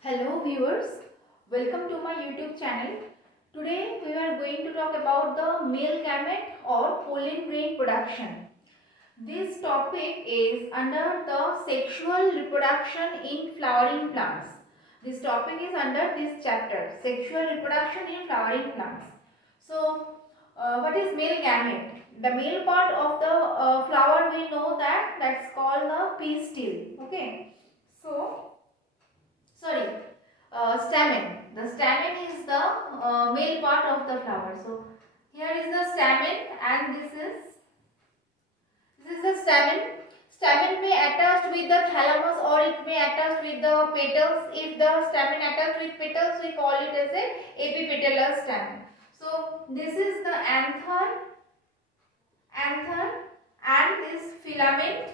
Hello viewers, welcome to my YouTube channel. Today we are going to talk about the male gamete or pollen grain production. This topic is under the sexual reproduction in flowering plants. This topic is under this chapter, sexual reproduction in flowering plants. So, what is male gamete? The male part of the flower we know that's called the pistil. Okay. So, sorry, stamen. The stamen is the male part of the flower. So here is the stamen and this is the stamen. Stamen may attach with the thalamus or it may attach with the petals. If the stamen attached with petals, we call it as a epipetalous stamen. So this is the anther and this filament,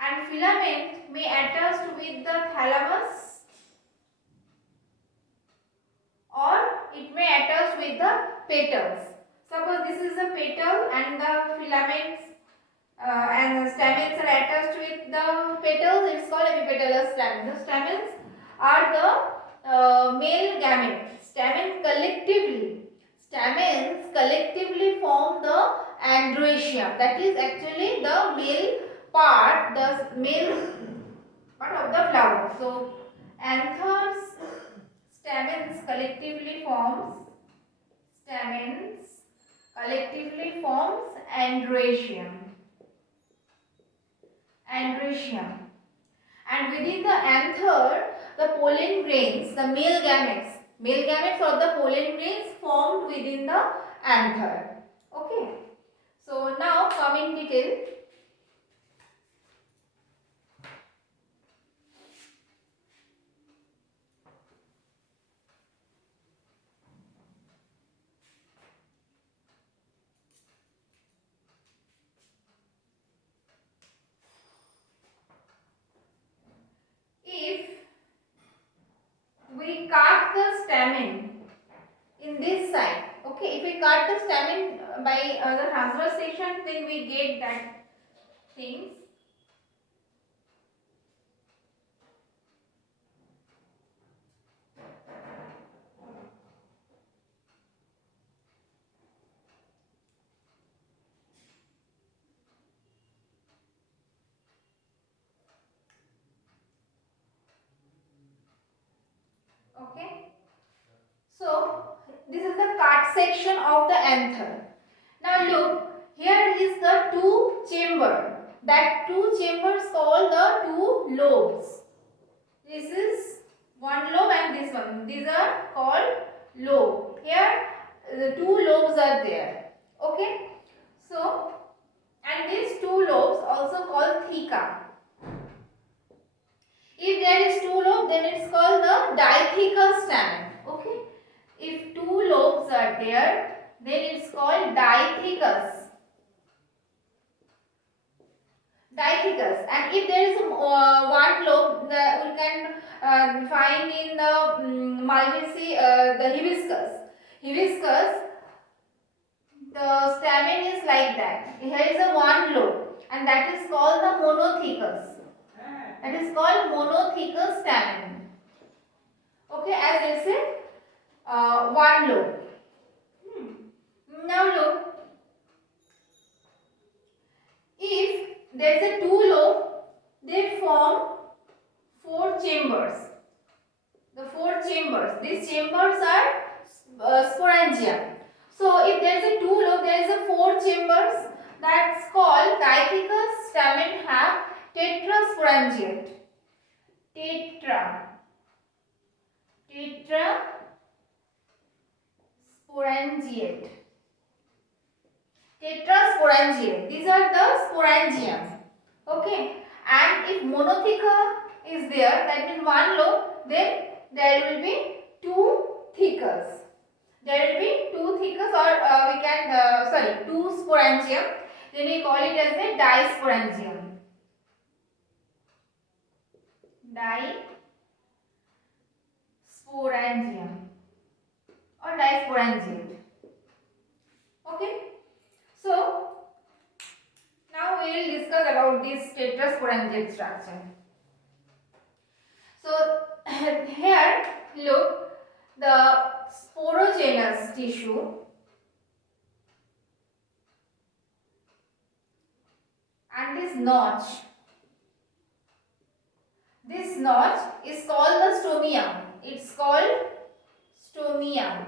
and filament may attach with the thalamus or it may attach with the petals. Suppose this is the petal and the filaments and the stamens are attached with the petals, it's called epipetalous stamen. The stamens are the male gamete. Stamens collectively form the androecium. That is actually the male part, the male part of the flower. So anthers, stamens collectively forms androecium. And within the anther, the pollen grains, the male gametes or the pollen grains formed within the anther. Okay. So now come in detail. If we cut the stamen in this side, okay, if we cut the stamen by the transverse section, then we get that things. Okay. So this is the cut section of the anther. Now look, here is the two chamber. That two chambers called the two lobes. This is one lobe and this one. These are called lobe. Here the two lobes are there. Okay. So, and these two lobes also called theca. If there is two lobes, then it's called the dithecous stamen. Okay. If two lobes are there, then it's called dithecous. And if there is one lobe, we can find in the the hibiscus, the stamen is like that. Here is a one lobe, and that is called the monothecous. That is called monothecous stamen. Okay, as I said, one lobe. Now look, if there is a two lobe, they form four chambers. The four chambers. These chambers are sporangia. So if there is a two lobe, there is a four chambers. That's called dithecous stamen have tetrasporangiate. Tetrasporangiate. These are the sporangium. Okay. And if monotheca is there, that means one lobe, then there will be two thecas. There will be two thecas, or we can two sporangium. Then we call it as a disporangium. Or disporangiate. Okay. So now we will discuss about this tetrasporangiate structure. So here look, the sporogenous tissue and this notch. This notch is called the stomium. It's called stomium.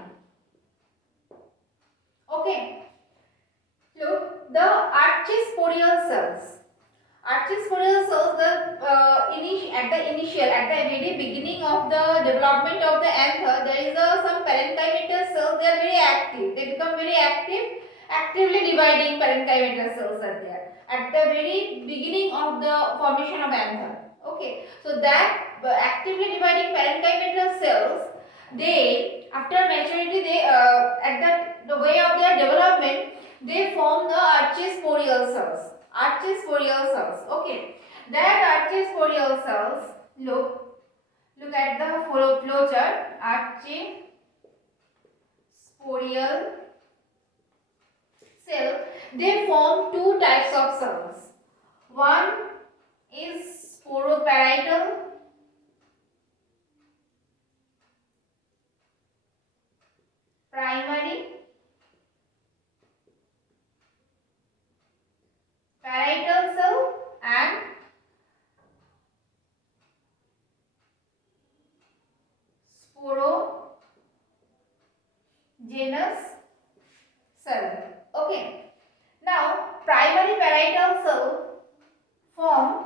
Okay. Look, the archisporial cells. Archisporial cells, at the very beginning of the development of the anther, there is some parenchymatous cells. They are very active. They become very active. Actively dividing parenchymatous cells are there at the very beginning of the formation of anther. Okay, so that actively dividing parenchymatous cells, they after maturity, they at the way of their development, they form the archisporial cells. Archisporial cells. Okay, that archisporial cells, look at the flow chart. Archisporial cell, they form two types of cells. One is sporoparietal, primary parietal cell and sporogenous cell. Okay. Now, primary parietal cell form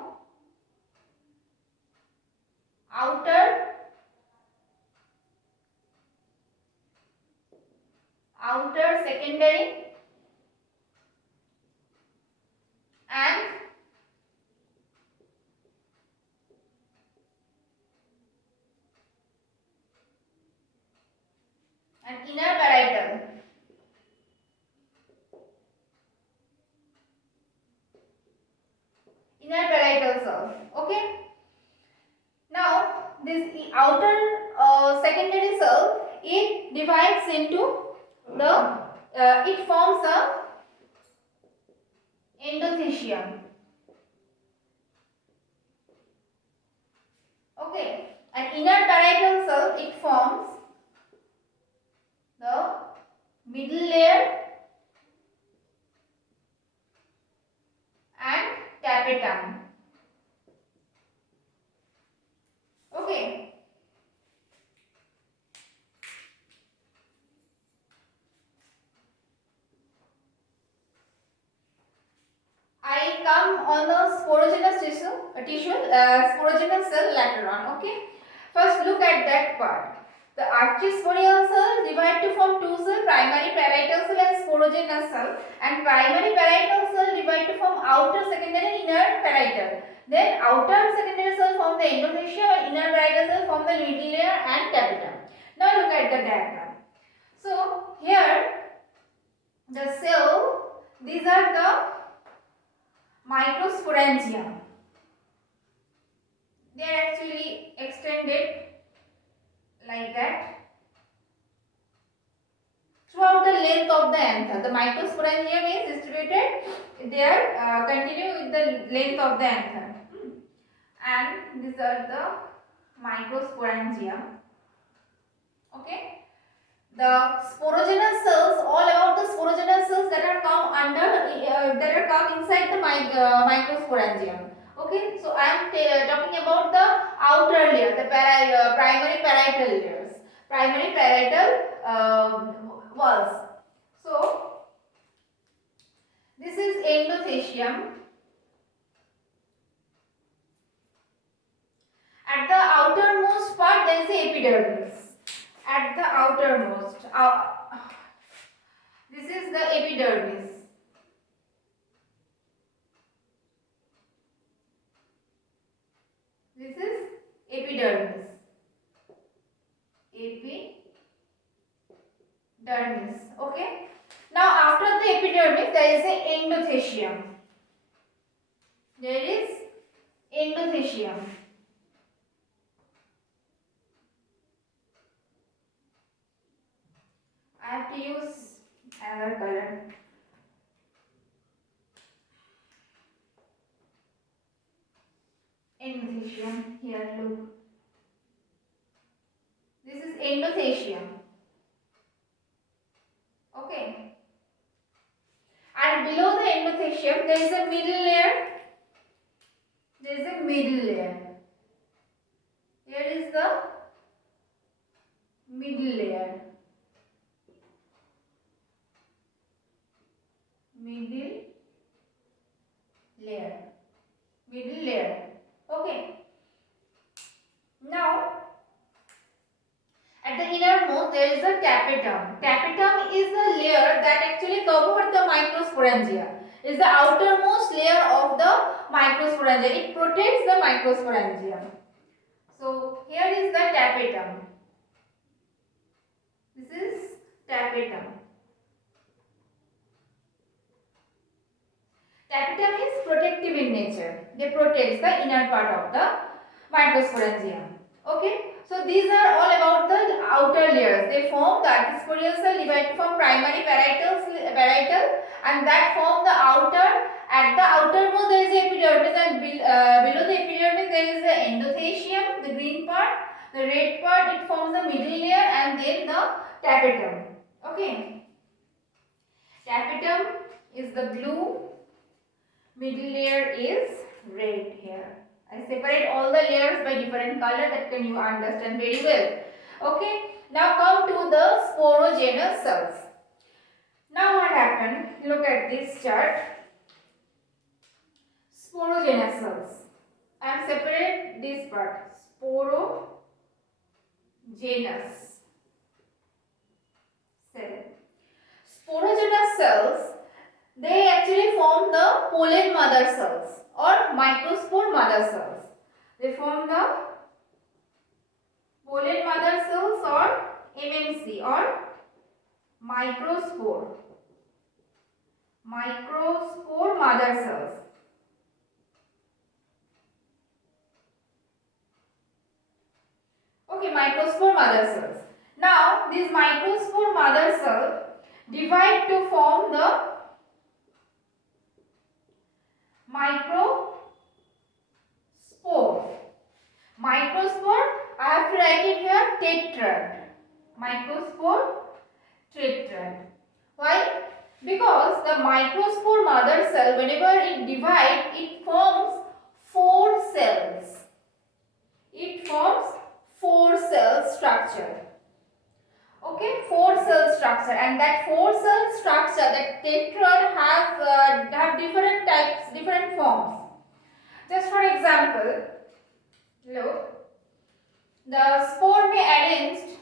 outer secondary and inner parietal. Inner parietal cell. Okay. Now, this outer secondary cell, it divides into the it forms a endothecium. Okay, an inner parietal cell, it forms the middle layer and tapetum. Okay. I come on the sporogenous sporogenous cell later on. Okay. First, look at that part. The archisporial cell divide to form two cells, primary parietal cell and sporogenous cell. And primary parietal cell divide to form outer secondary and inner parietal. Then outer secondary cell form the endothecium and inner parietal cell form the middle layer and tapetum. Now look at the diagram. So here the cell, these are the microsporangia. They are actually extended like that throughout the length of the anther. The microsporangium is distributed, they are continue with the length of the anther. And these are the microsporangia. Okay. The sporogenous cells, all about the sporogenous cells that are come inside the microsporangium. Okay, so I am talking about the outer layer, the primary parietal layers, primary parietal walls. So this is endothecium. At the outermost part, there is the epidermis. At the outermost, this is the epidermis. This is epidermis. Epidermis. Okay. Now, after the epidermis, there is a endothecium. There is endothecium. I have to use another color. Endothecium. Here, look. endothecium. Okay. And below the endothecium there is a middle layer. There is a middle layer. Here is the middle layer. Middle layer. Middle layer. Okay. Now, at the innermost there is a tapetum. Tapetum is the layer that actually covers the microsporangia. Is the outermost layer of the microsporangia. It protects the microsporangia. So here is the tapetum. This is tapetum. Tapetum is protective in nature. They protect the inner part of the microsporangium. Okay. So these are all about the outer layers. They form the archisporial cell divided from primary parietal and that form the outer. At the outermost there is epidermis and below the epidermis there is the endothecium, the green part. The red part it forms the middle layer and then the tapetum. Okay. Tapetum is the blue. Middle layer is red here. I separate all the layers by different color, that can you understand very well. Okay. Now come to the sporogenous cells. Now what happened? Look at this chart. Sporogenous cells. I am separate this part. Sporogenous cell. Sporogenous cells, they actually form the pollen mother cells or microspore mother cells. They form the pollen mother cells or MMC or microspore mother cells. Okay, microspore mother cells. Now, these microspore mother cells divide to form the microspore. Microspore, I have to write it here tetrad. Microspore tetrad. Why? Because the microspore mother cell, whenever it divides, it forms 4 cells. It forms 4 cell structure. Okay, 4 cell structure, and that 4 cell structure, that tetrad have different types, different forms. Just for example, look, the spore may arranged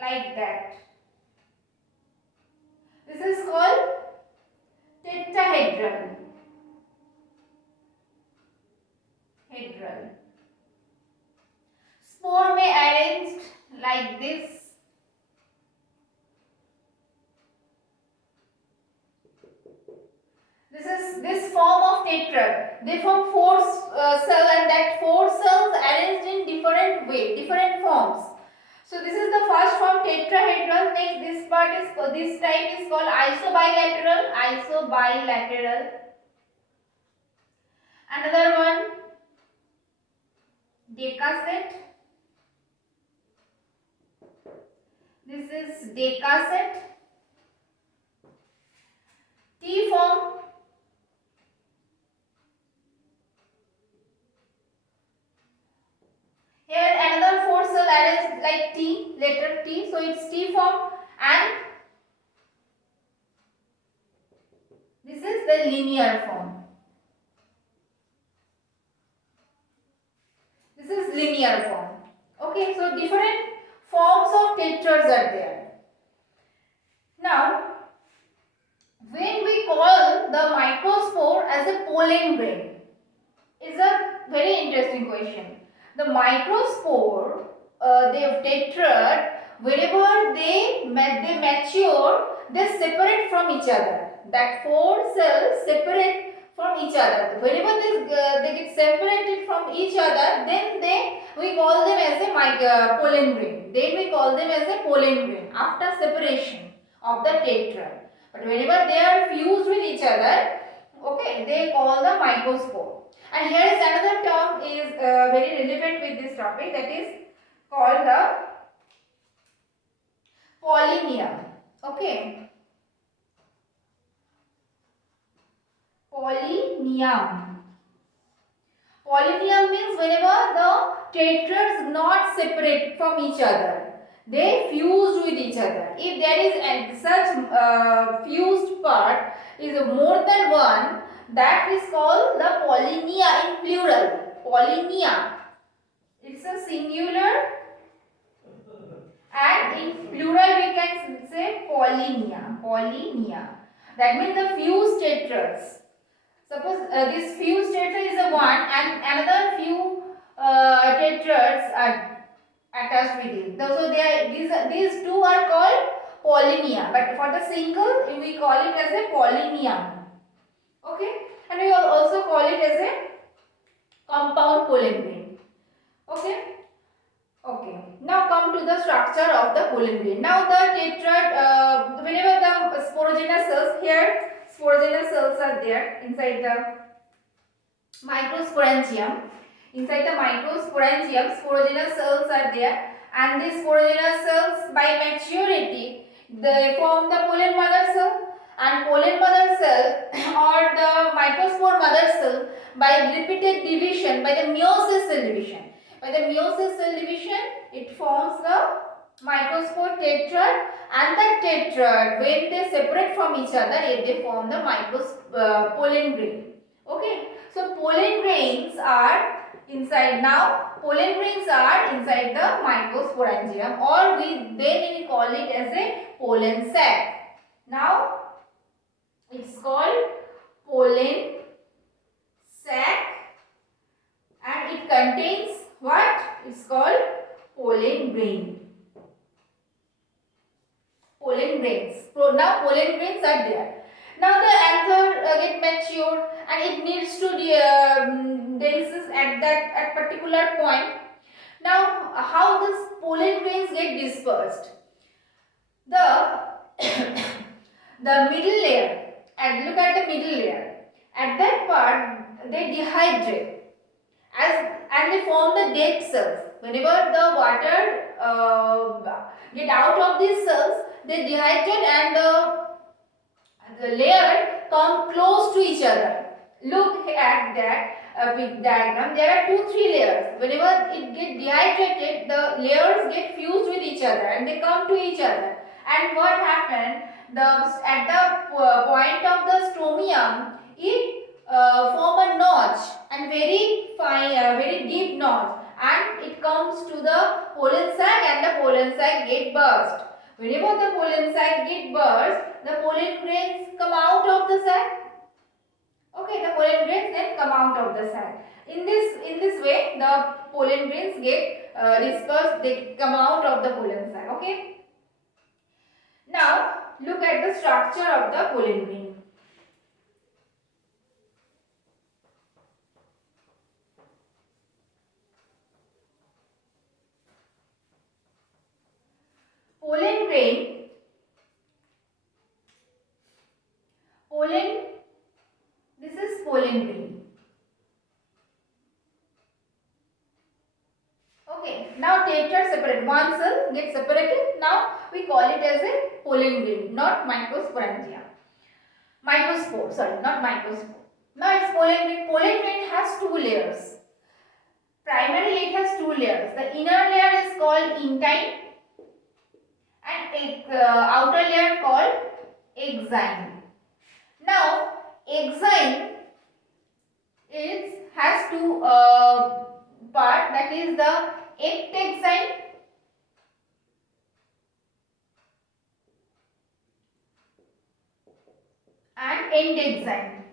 like that. This is called tetrahedral. Spore may arranged like this. This form of tetrad. They form 4 cells, and that 4 cells arranged in different way, different forms. So this is the first form, tetrahedral. Next, this type is called isobilateral. Another one, decaset. This is decaset. T form. Here another 4 cell arranged like T, letter T, so it's T form, and this is the linear form. This is linear form. Okay, so different forms of tetrads are there. Now, when we call the microspore as a pollen grain, is a very interesting question. The microspore, the tetrad, whenever they mature, they separate from each other. That 4 cells separate from each other. Whenever they get separated from each other, then we call them as a pollen grain. Then we call them as a pollen grain after separation of the tetrad. But whenever they are fused with each other, okay, they call the microspore. And here is another term is very relevant with this topic, that is called the Pollinium. Okay. Pollinium. Pollinium means whenever the tetrads not separate from each other, they fused with each other. If there is such fused part is more than one, that is called the pollinia in plural. Pollinia. It's a singular, and in plural we can say pollinia. Pollinia. That means the fused tetrads. Suppose this fused tetrad is a one and another few tetrads are attached with it. So these two are called pollinia, but for the single we call it as a pollinium. Okay, and we also call it as a compound pollen grain. Okay. Okay. Now come to the structure of the pollen grain. Now the tetrad, whenever the sporogenous cells here, sporogenous cells are there inside the microsporangium. Inside the microsporangium, sporogenous cells are there, and these sporogenous cells by maturity they form the pollen mother cell, and pollen mother cell or the microspore mother cell by repeated division, by the meiosis cell division. By the meiosis cell division, it forms the microspore tetrad, and the tetrad, when they separate from each other, they form the pollen grain. Okay, so pollen grains are inside. Now pollen grains are inside the microsporangium, or then we call it as a pollen sac. Now it's called pollen sac, and it contains what? It's called pollen grain. Pollen grains. So now pollen grains are there. Now the anther get matured, and it needs to dense at particular point. Now how this pollen grains get dispersed? The the middle layer, and look at the middle layer. At that part they dehydrate and they form the dead cells. Whenever the water get out of these cells, they dehydrate and the layer come close to each other. Look at that big diagram. There are 2-3 layers. Whenever it get dehydrated, the layers get fused with each other and they come to each other. And what happened? At the point of the stomium, it form a notch, and very fine, very deep notch, and it comes to the pollen sac, and the pollen sac get burst. Whenever the pollen sac get burst, the pollen grains come out of the sac. Okay, the pollen grains then come out of the sac. In this way, the pollen grains get dispersed. They come out of the pollen sac. Okay. Now look at the structure of the pollen grain. Pollen grain, this is pollen grain. Okay, now tetrad separate, one cell gets separated, now we call it as a pollen grain, not microsporangia. Microspore, sorry, not microspore. Now it's pollen grain. Pollen grain has 2 layers. Primarily it has 2 layers. The inner layer is called intine, and outer layer called exine. Now exine has 2 part, that is the ectexine and endexine.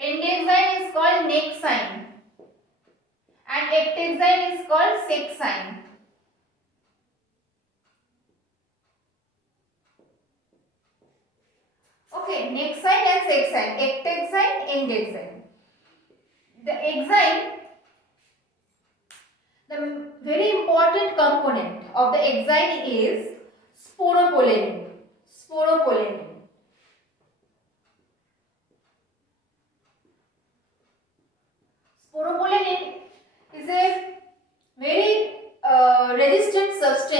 Endexine is called nexine and ectexine is called sexine. Okay, nexine and sexine, ectexine, endexine. The exine, the very important component of the exine is sporopollenin. Sporopollenin. Sporopollenin is a very resistant substance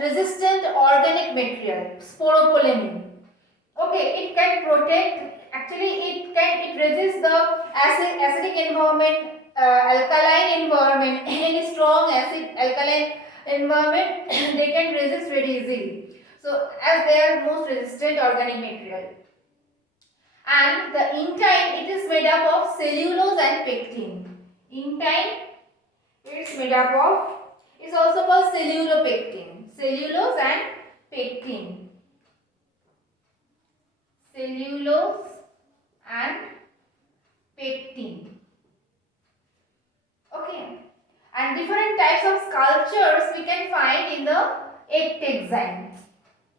resistant organic material, sporopollenin. Okay, it can protect, actually it resists the acidic environment, alkaline environment, any strong acid alkaline environment they can resist very easily. So as they are most resistant organic material. And the intine, it is made up of cellulose and pectin. Intine, it's made up of, it's also called cellulopectin. Cellulose and pectin. Cellulose and pectin. Okay. And different types of sculptures we can find in the ectexine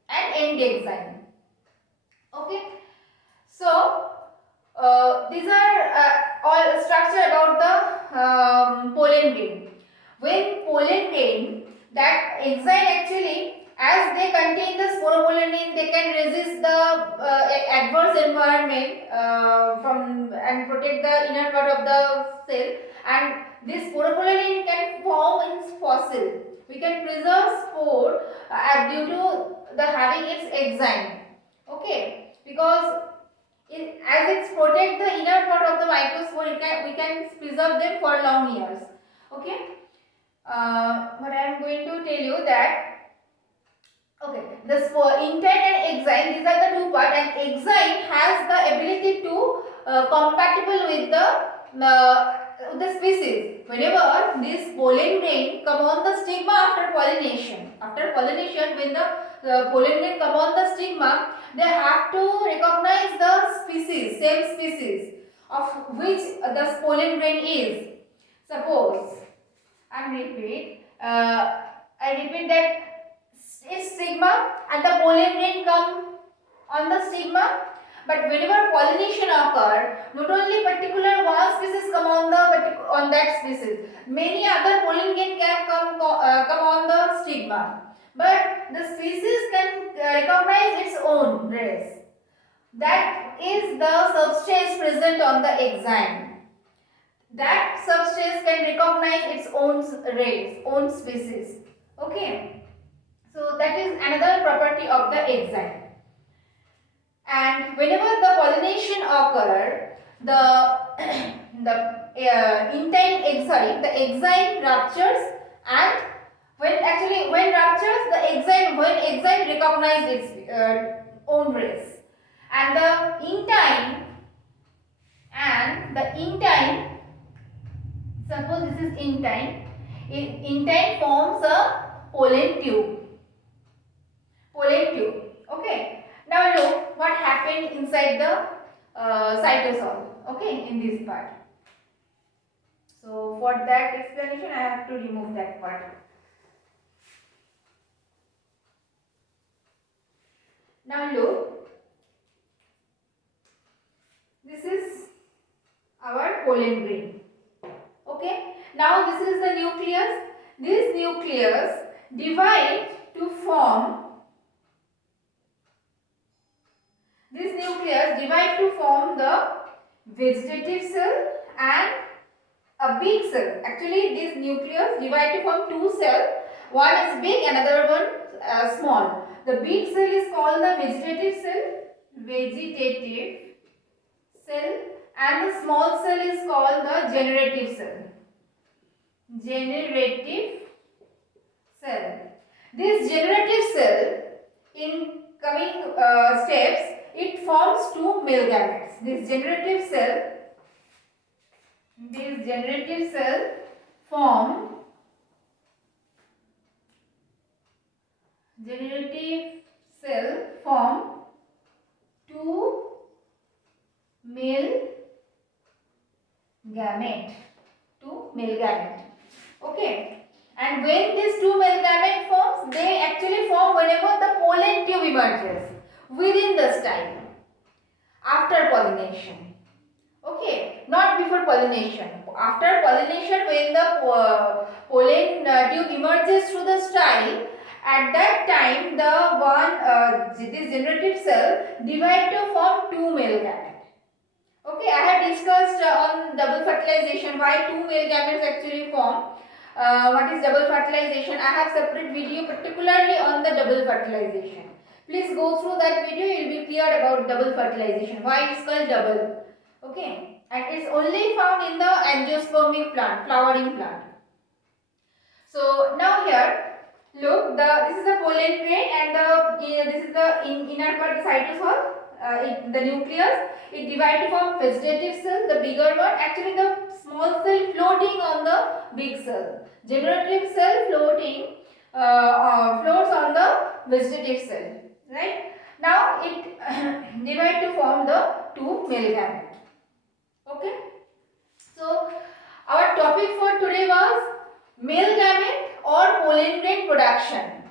and endexine. Okay. So, these are all structure about the pollen grain. When pollen grain, that enzyme actually, as they contain the sporopollenin, they can resist the adverse environment from and protect the inner part of the cell. And this sporopollenin can form in fossil. We can preserve spore due to the having its enzyme. Okay, because as it protects the inner part of the microspore, we can preserve them for long years. Okay. But I am going to tell you that, okay, the spore, intine and exine, these are the two parts, and exine has the ability to compatible with the species. Whenever this pollen grain come on the stigma after pollination, when the pollen grain come on the stigma, they have to recognize the species, same species of which the pollen grain is. Suppose I repeat that is stigma and the pollen grain come on the stigma. But whenever pollination occur, not only particular one species come on that species, many other pollen grain can come on the stigma. But the species can recognize its own race. That is the substance present on the exine. That substance can recognize its own race, own species. Okay. So that is another property of the exine. And whenever the pollination occur, the exine ruptures, and when ruptures, when exine recognize its own race, and the intine, suppose this is intine. Intine forms a pollen tube. Okay. Now look what happened inside the cytosol. Okay, in this part. So for that explanation, I have to remove that part. Now look, this is our pollen grain. Okay. Now this is the nucleus. This nucleus divide to form. The vegetative cell and a big cell. Actually, this nucleus divide to form two cells. One is big, another one small. The big cell is called the vegetative cell, and the small cell is called the generative cell. This generative cell, in coming steps, it forms two male gametes. This generative cell form two male gamete. Okay. And when these two male gamete forms, they actually form whenever the pollen tube emerges within the style after pollination. Okay, not before pollination. After pollination, when the pollen tube emerges through the style, at that time this generative cell divide to form two male gametes. Okay, I have discussed on double fertilization why two male gametes actually form. what is double fertilization. I have separate video particularly on the double fertilization. Please go through that video, you will be clear about double fertilization, why it is called double. Okay, and it is only found in the angiospermic plant, flowering plant. So now here, look, this is the pollen grain and this is the inner part, the cytosol, the nucleus. It divides to form vegetative cell, the bigger one. Actually, the small cell floating on the big cell. Generative cell floating floats on the vegetative cell. Right? Now it divides to form the two male gametes. Okay? So our topic for today was male gamete or pollen grain production.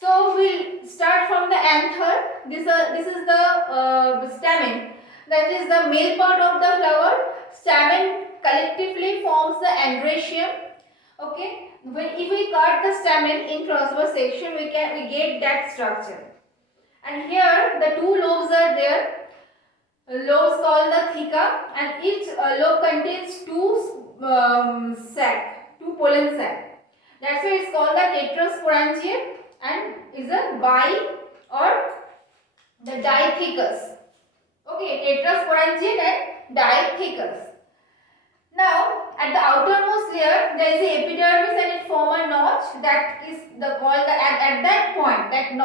So we'll start from the anther. This is the stamen. That is the male part of the flower. Stamen collectively forms the androecium. Okay. If we cut the stamen in transverse section, we get that structure. And here the two lobes are there. Lobes called the theca, and each lobe contains two pollen sac. That's why it's called the tetrasporangium and is a bi or the dithecous. Okay, tetrasporangium and dithecous. Now, at the outermost layer, there is a epidermis and it forms a notch. That is called at that point. At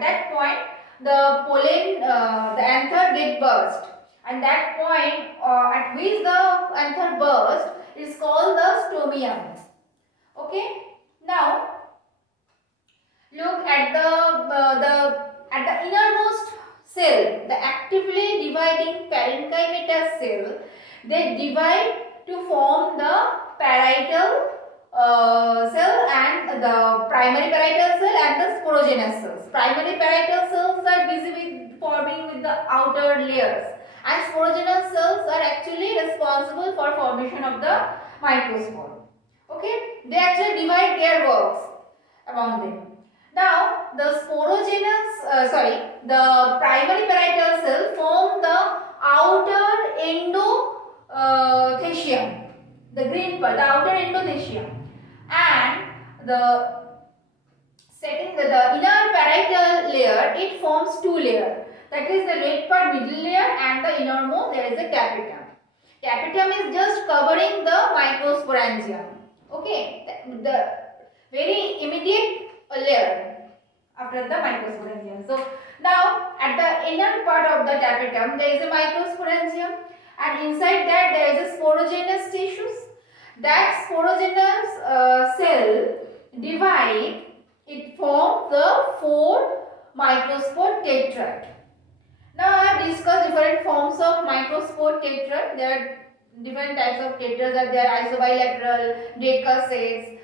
that point, the pollen, the anther get burst, and that point at which the anther burst is called the stomium. Okay. Now, look at the innermost cell, the actively dividing parenchymatous cell. They divide to form the parietal cell and the primary parietal cell and the sporogenous cells. Primary parietal cells are busy with forming with the outer layers, and sporogenous cells are actually responsible for formation of the microspore. Okay, they actually divide their works among them. Now, the the primary parietal cell form the outer endothecium, the green part, the outer endothecium, and the inner parietal layer, it forms two layers. That is the red part, middle layer, and the innermost there is a capitum. Capitum is just covering the microsporangium. Okay, the very immediate layer after the microsporangium. So now at the inner part of the capitum there is a microsporangium, and inside that there is a sporogenous tissues. That sporogenous cell divide, it forms the 4 microspore tetrad. Now I have discussed different forms of microspore tetrad. There are different types of tetrads are there: isobilateral, decussate,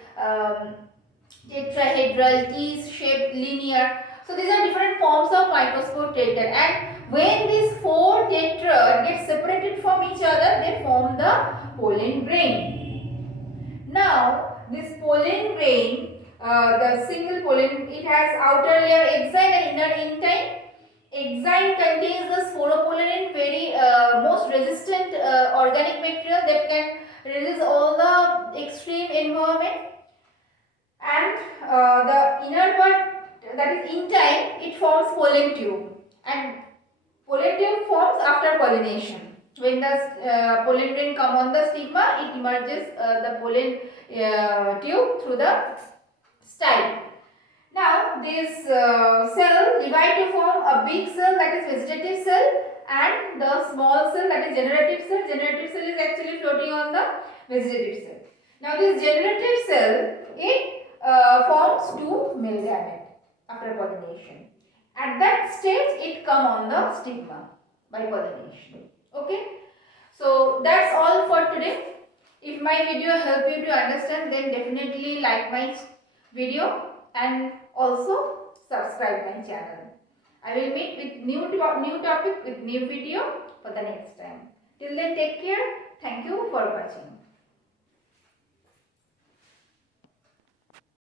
tetrahedral, T-shaped, linear. So these are different forms of microspore tetrad, and when these 4 tetrad get separated from each other, they form the pollen grain. Now this pollen grain, the single pollen, it has outer layer exine and inner intine. Exine contains the sporopollenin, very most resistant organic material that can resist all the extreme environment. And the inner part, that is intine, it forms pollen tube, and pollen tube forms after pollination. When the pollen grain come on the stigma, it emerges the pollen tube through the style. Now this cell divide to form a big cell, that is vegetative cell, and the small cell, that is generative cell. Generative cell is actually floating on the vegetative cell. Now this generative cell, it forms 2 male gametes after pollination. At that stage, it come on the stigma by pollination. Okay. So that's all for today. If my video helped you to understand, then definitely like my video and also subscribe my channel. I will meet with new topic with new video for the next time. Till then, take care. Thank you for watching.